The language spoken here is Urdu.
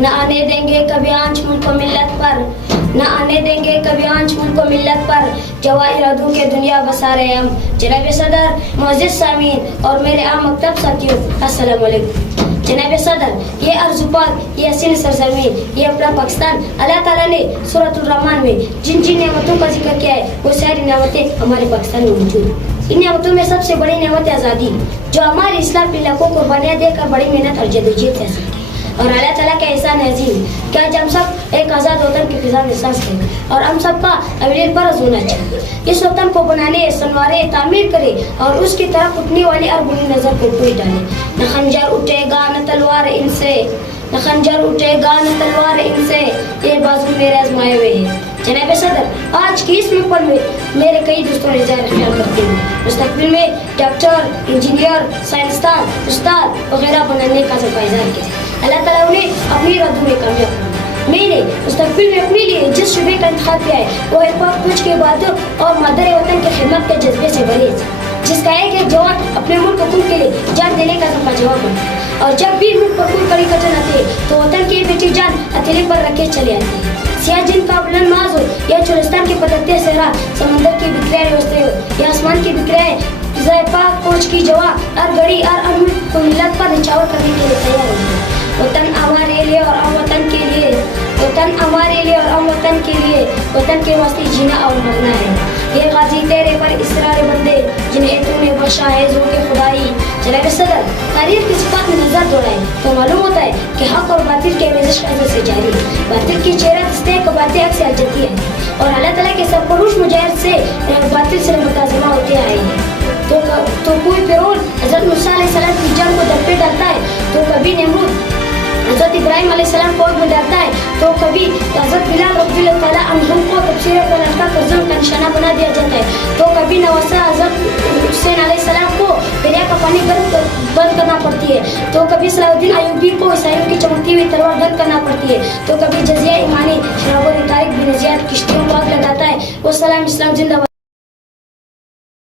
نہ آنے دیں گے کبھی آنچ ملک و ملت پر، نہ آنے دیں گے کبھی آنچ ملک و ملت پر، جواہر ادوں کے دنیا بسا رہے ہم۔ جناب صدر، معزز سامعین اور میرے عام مکتب ساتھیوں، السلام علیکم۔ جناب صدر، یہ ارض پاک، یہ حسین سرزمین، یہ اپنا پاکستان، اللہ تعالیٰ نے سورۃ الرحمن میں جن جن نعمتوں کا ذکر کیا ہے وہ ساری نعمتیں ہمارے پاکستان میں موجود ہیں۔ ان نعمتوں میں سب سے بڑی نعمت آزادی، جو ہمارے اسلام کے لاکھوں قربانیاں دے کر بڑی محنت اور جدوجہد حاصل کی، اور اللہ تعالیٰ کا احسان عظیم کہ آج ہم سب ایک آزاد وطن کی فضا میں سانس لیں اور ہم سب کا اولین فرض ہونا چاہیے اس وطن کو بنانے، سنوارے، تعمیر کرے اور اس کی طرف اٹھنے والی ہر بری نظر کو کوئی ڈالے۔ نہ خنجر اٹھے گا نہ تلوار ان سے، نہ خنجر اٹھے گا نہ تلوار ان سے، یہ بازو میرے آزمائے ہوئے ہیں۔ جناب صدر، آج کی اس محفل میں میرے کئی دوستوں نے ظاہر خیال کرتے ہیں مستقبل میں ڈاکٹر، انجینئر، سائنسدان، استاد وغیرہ بنانے کا اظہار کیا۔ اللہ تعالیٰ انہیں اپنی ارادوں میں کامیاب کرے۔ میں نے مستقبل میں اپنے لیے جس شعبے کا انتخاب کیا ہے وہ ہے پاک فوج کے بہادر اور مادر وطن کی خدمت کے جذبے سے بھری، جس کا ایک ایک جوان اپنے ملک حکم کے لیے جان دینے کا ذمہ جواب بنتا ہے، اور جب بھی ملک پر کوئی کڑی کچن آتی ہے تو وطن کی بیٹی جان ہتھیلی پر رکھے چلے آتے ہیں۔ سیاہ جن کا بلند ماز ہو یا چولستان کے پتتے صحرا، سمندر کی بکھرے روستے ہو یا آسمان کی بکھرے، پاک فوج کی جوان ہر گھڑی ہر امن کو ملت پر نچھاور کرنے کے لیے تیار ہوتی ہے۔ وطن ہمارے لیے اور ہم وطن کے لیے، وطن ہمارے لیے اور ہم وطن کے لیے، وطن کے واسطے جینا اور مرنا ہے۔ یہ غازی تیرے پر اسرار بندے جنہیں تو نے بخشا ہے ذوق خدائی۔ جناب صدر، تاریخ کی صفات میں نظر دوڑائیں تو معلوم ہوتا ہے کہ حق اور باطل کے آمیزش ازل سے جاری ہے۔ باطل کی چہرہ دستے کو باتیں اکثر جاتی ہے اور اللہ تعالیٰ کے سرپرش مجاہد سے باطل سے متازمہ ہوتے آئے ہیں۔ تو کوئی فرعون حضرت موسیٰ علیہ السلام کی جان کو در پہ ڈالتا ہے، تو کبھی نمرود حضرت ابراہیم علیہ السلام کو آگ میں ڈالتا ہے، تو کبھی حضرت بلال رضی اللہ تعالیٰ عنہ کو تبصرے پر لٹکا کر ظلم کا نشانہ بنا دیا جاتا ہے، تو کبھی نواسہ حضرت حسین علیہ السلام کو دریا کا پانی بند کرنا پڑتی ہے، تو کبھی صلاح الدین ایوبی کو عیسائیوں کی چمکتی ہوئی تلوار دھر کرنا پڑتی ہے، تو کبھی جزیہ ایمانی شراب طارق بن زیاد کشتیوں کو آگ لگاتا ہے۔ وہ سلام اسلام زندہ باد۔